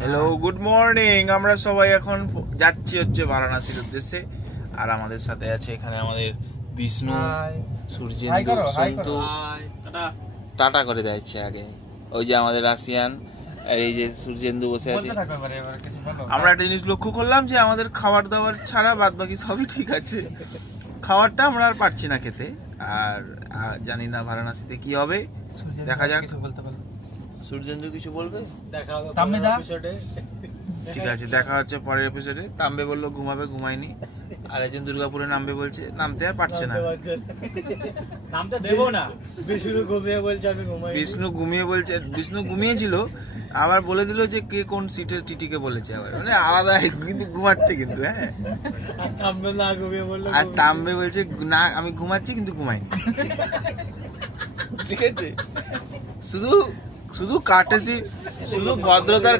Hello good morning. আমরা সবাই এখন যাচ্ছি হচ্ছে বারাণসীর উদ্দেশ্যে। আর আমাদের সাথে আছে এখানে আমাদের বিষ্ণু, সূর্যেন্দু, সন্তু। টাটা করে যাচ্ছে আগে ওই যে আমাদের রাশিয়ান, আর এই যে সূর্যেন্দু বসে আছে। আমরা একটা জিনিস লক্ষ্য করলাম যে আমাদের খাবার দাবার ছাড়া বাদ বাকি সবই ঠিক আছে। খাবারটা আমরা আর পারছি না খেতে। আর জানি না বারাণসীতে কি হবে, দেখা যাক। সূর্যেন্দু কিছু বলবে? ঠিক আছে, দেখা হচ্ছে পরের এপিসোডে। তাম্বে বললো ঘুমাবে, ঘুমায়নি। আর একজন দুর্গাপুরে নামবে বলছে, নামতে আর পারছে না। নামতে দেবো না, বিষ্ণু ঘুমিয়ে বলছে আমি ঘুমাই। বিষ্ণু ঘুমিয়েছিল, আবার বলে দিল যে কে কোন সিটের টিটিকে বলেছে। আবার মানে আলাদা, কিন্তু ঘুমাচ্ছে কিন্তু। হ্যাঁ, তাম্বে না ঘুমিয়ে বললো, আর তাম্বে বলছে না আমি ঘুমাচ্ছি কিন্তু ঘুমাইনি। ঠিক আছে, শুধু কাটেসি, শুধু ভদ্রতার